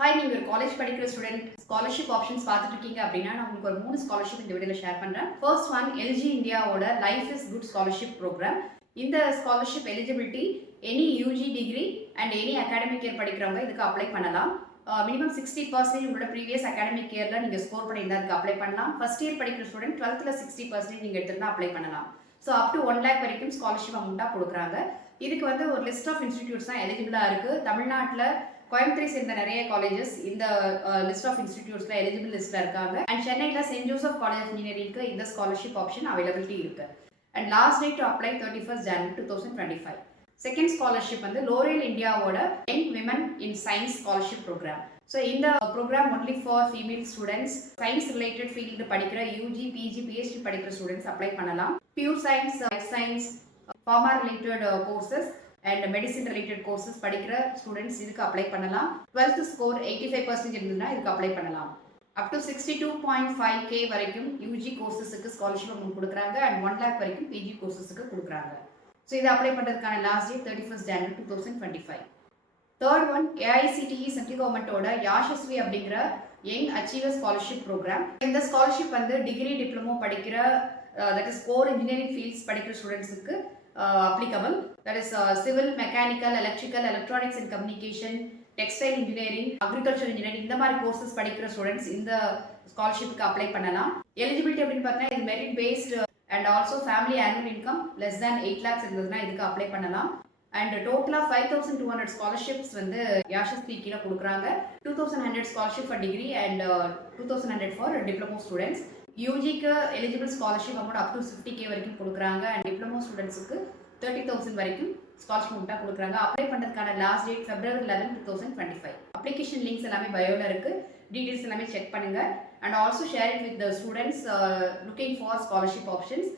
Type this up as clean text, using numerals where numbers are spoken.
Hi, நீங்க ஒரு college படிக்கிற ஸ்டூடெண்ட் ஸ்காலர்ஷிப் ஆப்ஷன்ஸ் பார்த்துட்டு இருக்கீங்க அப்படின்னா நான் உங்களுக்கு ஒரு 3 ஸ்காலர்ஷிப் இந்த வீடியோல ஷேர் பண்றேன். ஃபர்ஸ்ட் ஒன் எல்ஜி இந்தியாவோட life is good scholarship programme. இந்த scholarship eligibility any UG degree and any academic year படிக்கிறவங்க இதுக்கு அப்ளை பண்ணலாம். மினிமம் 60% உங்களோட ப்ரீவியஸ் அகாடமிக் இயர்ல நீங்க ஸ்கோர் பண்ணியிருந்தா அதுக்கு அப்ளை பண்ணலாம். ஃபர்ஸ்ட் இயர் படிக்கிற ஸ்டூடெண்ட் 12th 60% நீங்க எடுத்துருந்தா அப்ளை பண்ணலாம். ஸோ அப் டு 1 lakh வரைக்கும் ஸ்காலர்ஷிப் அமௌண்ட்டா கொடுக்குறாங்க. இதுக்கு வந்து ஒரு லிஸ்ட் ஆஃப் இன்ஸ்டிடியூட்ஸ் தான் எலிஜிபிளா இருக்கு. தமிழ்நாட்டில் கோயம்புத்தூரை சேர்ந்த நிறைய காலேஜஸ் இந்த லிஸ்ட் ஆஃப் இன்ஸ்டிடியூட்ஸ்ல எலிஜிபிள் லிஸ்ட்ல இருக்காங்க. அண்ட் சென்னையில் சென்ட் ஜோசப் காலேஜ் ஆஃப் இன்ஜினியரிங்க்கு இந்த ஸ்காலர்ஷிப் ஆப்ஷன் அவைலபிலிட்டி இருக்கு. And last date to apply 31st January 2025. Second scholarship வந்து லோரியல் இந்தியாவோட young women in science scholarship programme. So இந்த programme only for female students. Science related field படிக்கிற UG PG PhD படிக்கிற students apply பண்ணலாம். Pure science, life science, pharma related courses and medicine related courses படிக்கிற students இதுக்கு apply பண்ணலாம். 12th score 85% இருந்ததுன்னா இதுக்கு apply பண்ணலாம். அப் டு 62.5K வரைக்கும் யூஜி கோர்சஸுக்கு ஸ்காலர்ஷிப் அமௌண்ட் கொடுக்குறாங்க அண்ட் 1 lakh வரைக்கும் பிஜி கோர்சஸுக்கு கொடுக்குறாங்க. ஸோ இதை அப்ளை பண்ணுறதுக்கான last date 31st January 2025. Third one AICTE central கவர்மெண்ட்டோட யாஷஸ்வி அப்படிங்கிற யங் அச்சீவர் ஸ்காலர்ஷிப் ப்ரோக்ராம். இந்த ஸ்காலர்ஷிப் வந்து டிகிரி டிப்ளமோ படிக்கிற that is core engineering fields படிக்கிற ஸ்டூடெண்ட்ஸுக்கு applicable, that is civil, mechanical, electrical, electronics and communication, textile engineering, agriculture engineering இந்த மாதிரி courses படிக்கிற ஸ்டூடெண்ட்ஸ் இந்த ஸ்காலர்ஷிப்புக்கு அப்ளை பண்ணலாம். எலிஜிபிலிட்டி அப்படின்னு பார்த்தீங்கன்னா இது merit based and also family annual income less than 8 lakhs இருந்ததுன்னா இதுக்கு அப்ளை பண்ணலாம். அண்ட் டோட்டலாக 5200 ஸ்காலர்ஷிப்ஸ் வந்து யாஷஸ்வி கீழே கொடுக்குறாங்க. 2100 scholarship for degree and 2100 for diploma students. யூஜிக்கு eligible scholarship amount up to 50K வரைக்கும் கொடுக்குறாங்க அண்ட் டிப்ளமோ ஸ்டூடெண்ட்ஸுக்கு 30,000 வரைக்கும் ஸ்காலர்ஷிப் அமௌண்ட்டாக கொடுக்குறாங்க. அப்ளை பண்ணுறதுக்கான last date February 11, 2025. Application links எல்லாமே பயோவில் இருக்குது. டீட்டெயில்ஸ் எல்லாமே செக் பண்ணுங்கள் and also share it with the students looking for scholarship options.